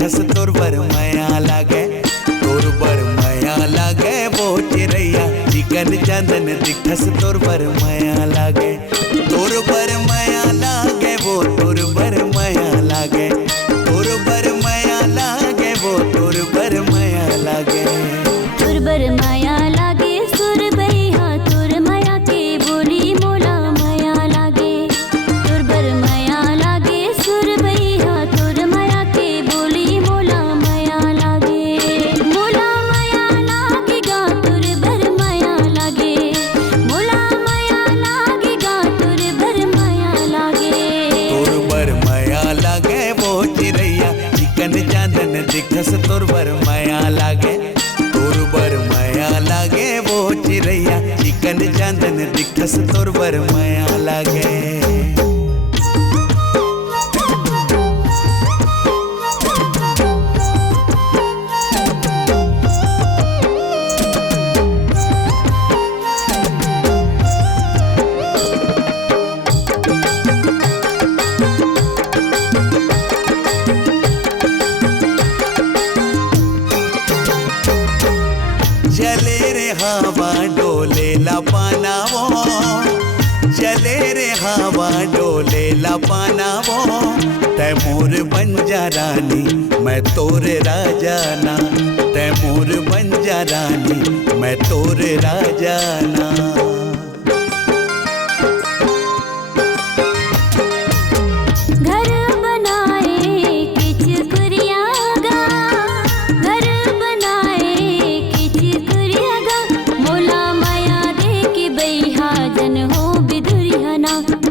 दिखस तोर बर माया लागे, तोर बर माया लागे वो चिरैया चिकन चांदन दिखस तोर बर माया लागे, तोर बर माया लागे वो तोर बर माया लागे, तोर बर माया लागे वो तोर बर माया लागे, तोर बर माया लागे सुर बैहा तोर माया के बोली मोला माया लागे, तोर बर माया लागे सुर बैहा तोर माया के बोली मोला माया लागे, मोला माया लागे गा तोर बर माया लागे, मोला माया लागे गा तोर बर माया लागे, तोर बर माया लागे वो चिरैया चिकन चांदन दिखस तोर बर माया लागे, तोर बर माया लागे वो चिरैया चिकन चांदन दिखस तोर बर माया लागे। चले रे हवा डोले ला पाना वो, चले रे हवा डोले ला पाना वो, तैमूर बन जा रानी मैं तोरे राजाना, तैमूर बन जा रानी मैं तोरे राजाना।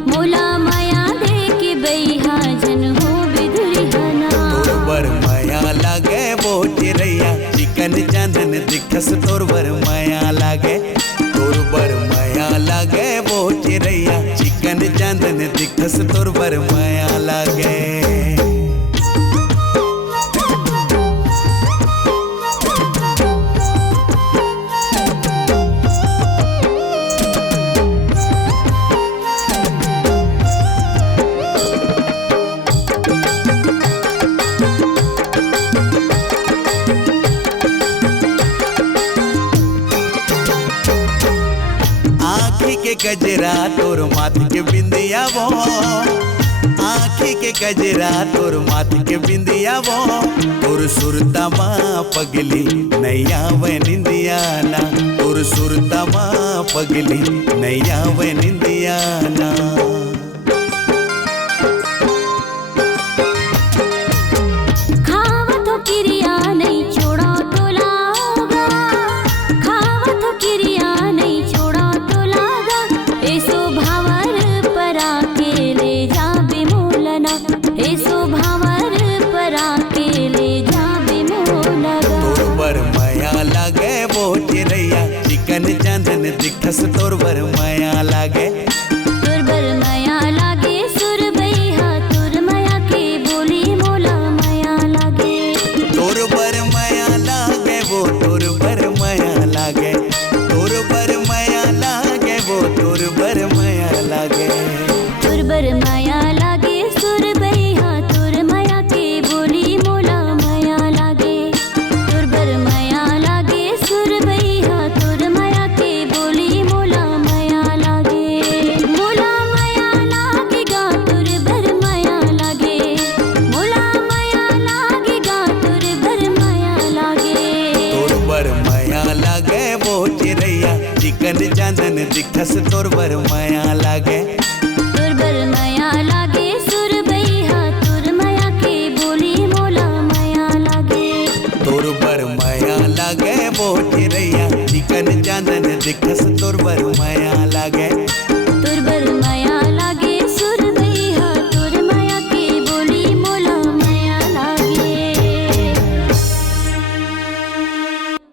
मोला माया दे के बैहा जन हो बिधुरियाना, तोर बर माया लागे वो चिरैया चिकन चांदन दिखस तोर बर माया लागे, तोर बर माया लागे वो चिरैया चिकन चांदन दिखस तोर बर माया लागे। आँखी के गजरा तोर माथ के बिंदिया वो, आँखी के गजरा तोर माथ के बिंदिया वो, तोर सुरता माँ पगली नैया व निंदिया ना, तोर सुरता माँ पगली नैया व निंदिया ना। चिकन चांदन दिखस तोर बर माया लागे, तोर बर माया लागे सुर बैहा तोर माया के बोली मोला माया लागे, तोर बर माया लागे वो तोर बर माया लागे, तोर बर माया लागे वो तोर बर माया लागे, तोर बर माया लागे सुर बैहा तोर माया के बोली मोला माया लागे, तोर बर माया लागे सुर बैहा तोर माया के बोली मोला माया लागे, मोला माया लागे गा तोर बर माया लागे, मोला माया लागे गा तोर बर माया लागे, तोर बर माया लागे वो चिरैया चिकन चांदन दिखस तोर बर माया लागे, तोर बर माया लागे सुर बैहा तोर माया के बोली मोला माया लागे, तोर बर माया लागे वो चिरैया चिकन चांदन दिखस तोर बर माया